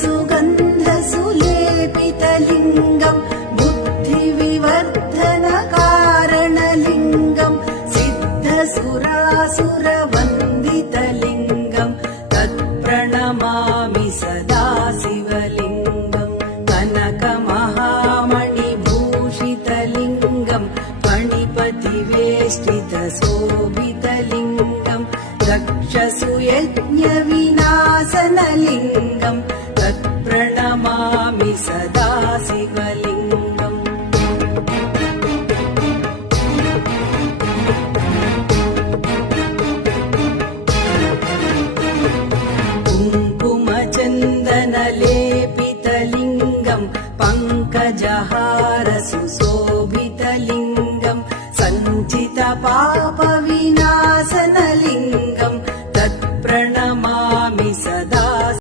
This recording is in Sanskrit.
सुगन्धसुलेपितलिङ्गम् बुद्धिविवर्धनकारणलिङ्गम् सिद्धसुरासुरवन्दितलिङ्गम् तत्प्रणमामि सदा शिवलिङ्गम् कनकमहामणिभूषितलिङ्गम् फणिपतिवेष्टितशोभितलिङ्गम् दक्षसुयज्ञविनाशनलिङ्गम् तत्प्रणमामि सदा शिवलिङ्गम् कुङ्कुमचन्दनलेपितलिङ्गम् पङ्कजः